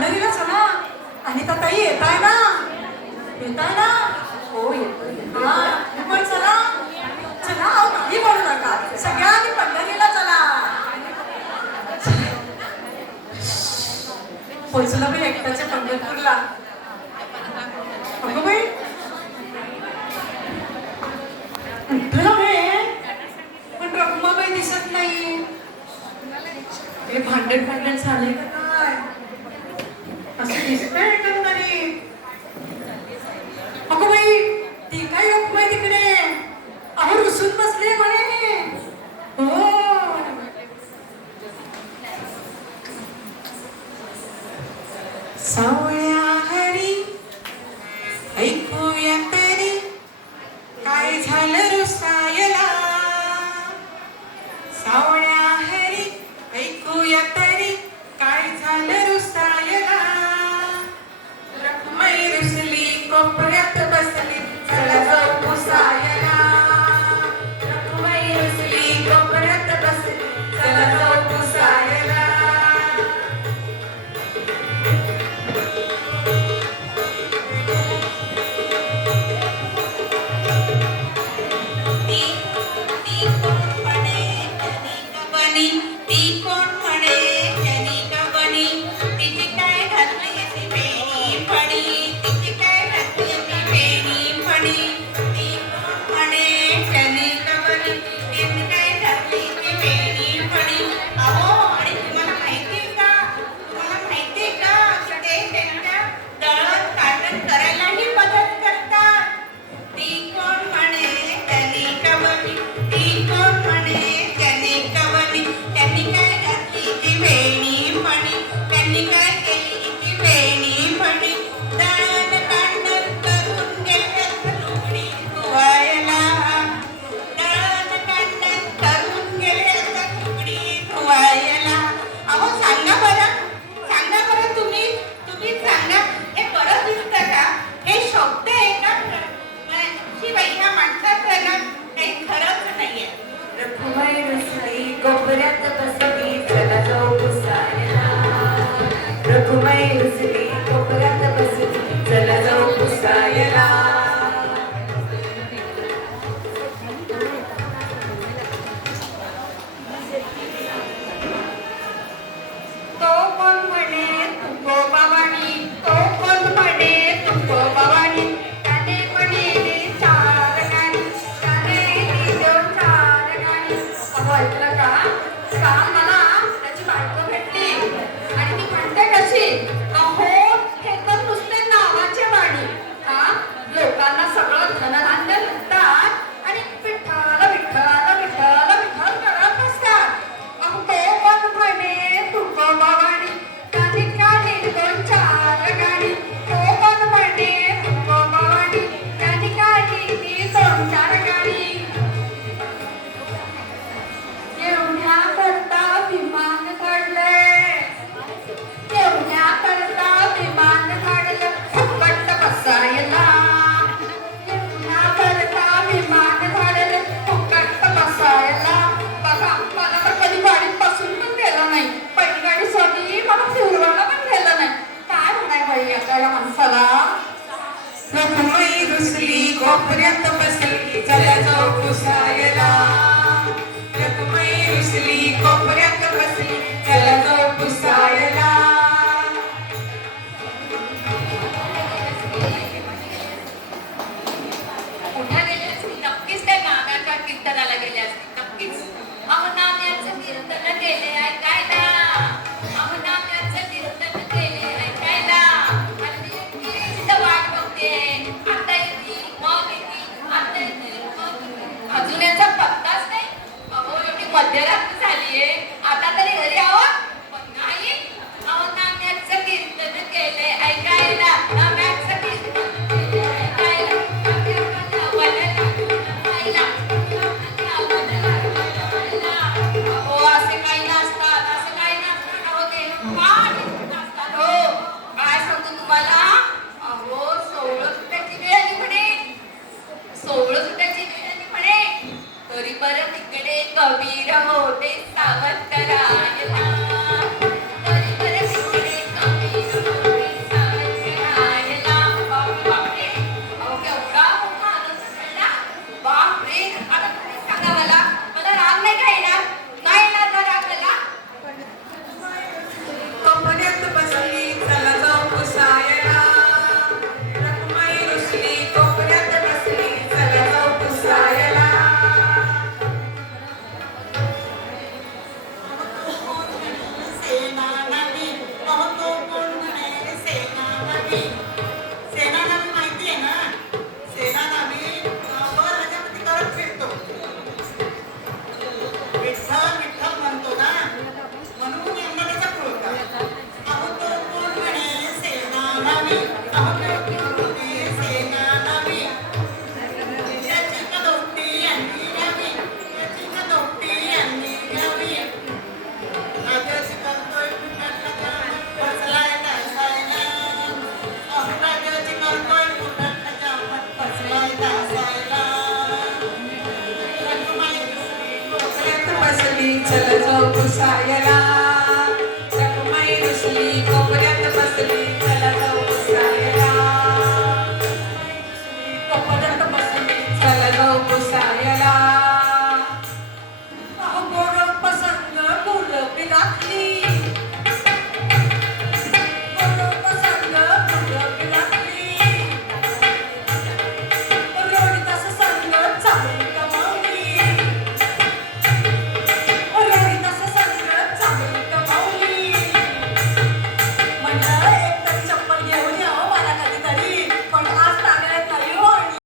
पंढरीला चला तर ताई येत आहे ना येत आहे ना हो येतो हा पण चला चला काही बोलू नका सगळ्यांनी पंढरीला चला पोचलं पण एकट्याच्या पंढरपूरला अगं बाई पण रकमाबाई दिसत नाही हे भांडण भांडण झाले का असं दिसतंय एकंदरी अगं बाई ती काय अगं तिकडे? अहो रुसून बसले म्हणे. हो. साव शिवाय ह्या माणसाचं ना काही खरंच नाहीये. रखुमाई रुसली कोपऱ्यात बसली चला जाऊ पुसायला रखुमाई रुसली कोपऱ्यात बसली चला पर्यंत बसेल. चला जाऊ poderá তাহলে